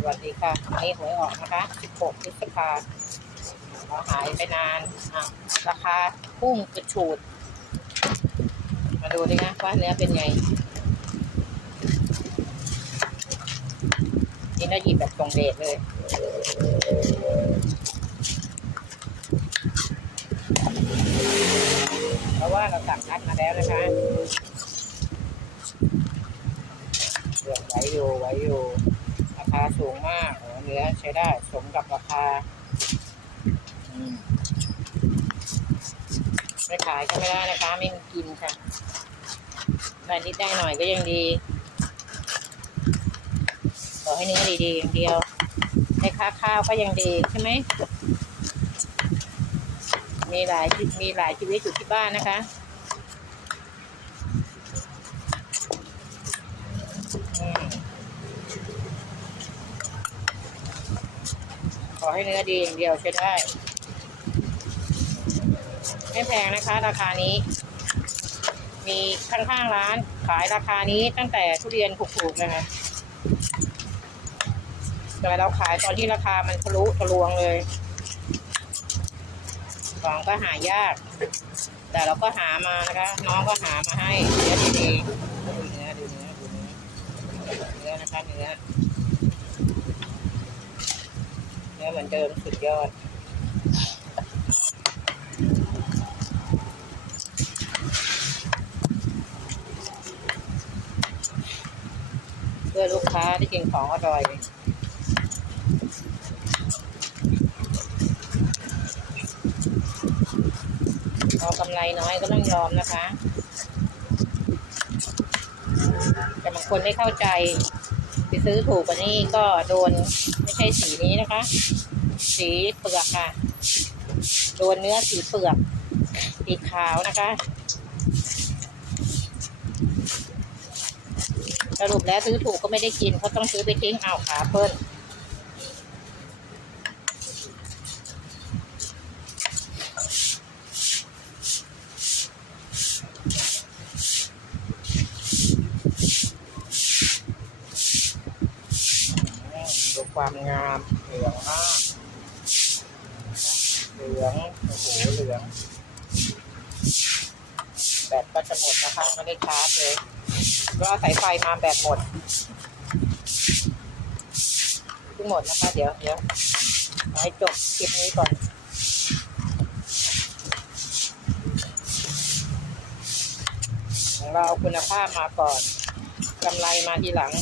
สวัสดีค่ะวันนี้หวยออกนะคะ 16พฤษภาเราหายไปนานอะราคาพุ่งกระฉูด มาดูดินะว่าเนื้อเป็นไง นี่น่าหยิบแบบตรงเดชเลยเพราะว่าเราสั่งนัดมาแล้วนะคะเลือไว้อยู่ไว้อยู่าสูงมากเนื้อใช้ได้ สมกับราคาไม่ขายก็ไม่ได้นะคะ ไม่มีกินค่ะได้นิดได้หน่อยก็ยังดีขอให้เนื้อดีๆอย่างเดียวได้ค่าข้าวก็ยังดีใช่ไหมมีหลายมีหลายชีวิตอยู่ที่บ้านนะคะ อืมข อให้เนื้อดีอย่างเดียวใช้ได้ ไม่แพงนะคะ ราคานี้ มีข้างๆร้านขายราคานี้ตั้งแต่ทุเรียนถูกๆเลยค่ะแต่เราขายตอนที่ราคามันทะลุทะลวงเลย ของก็หายาก แต่เราก็หามานะคะ น้องก็หามาให้เนื้อดีๆดูเนื้อดูเนื้อดูเนื้อเนื้อนะคะเนื้อเนื้อเห มือนเดิมสุดยอด เพื่อลูกค้าที่กินของอร่อยพอกำไรน้อยก็ต้องยอมนะคะ แต่บางคนไม่เข้าใจ ไปซื้อถูกกว่านี้ก็โดนไม่ใช่สีนี้นะคะ สีเปลือกค่ะ โดนเนื้อสีเปลือก สีขาวนะคะ สรุปแล้วซื้อถูกก็ไม่ได้กินเขาต้องซื้อไปทิ้งเอาขาเปิ้ลอืมดูความงามเหลืองมาก องโอ้โหเหลืองแบตก็จะหมดนะคะไม่ได้ชาร์จเลยก็เอาสายไฟมาแบตหมดเพิ่งหมดนะคะ เดี๋ยวเดี๋ยวให้จบคลิปนี้ก่อนของเราเอาคุณภาพมาก่อนกำไรมาทีหลัง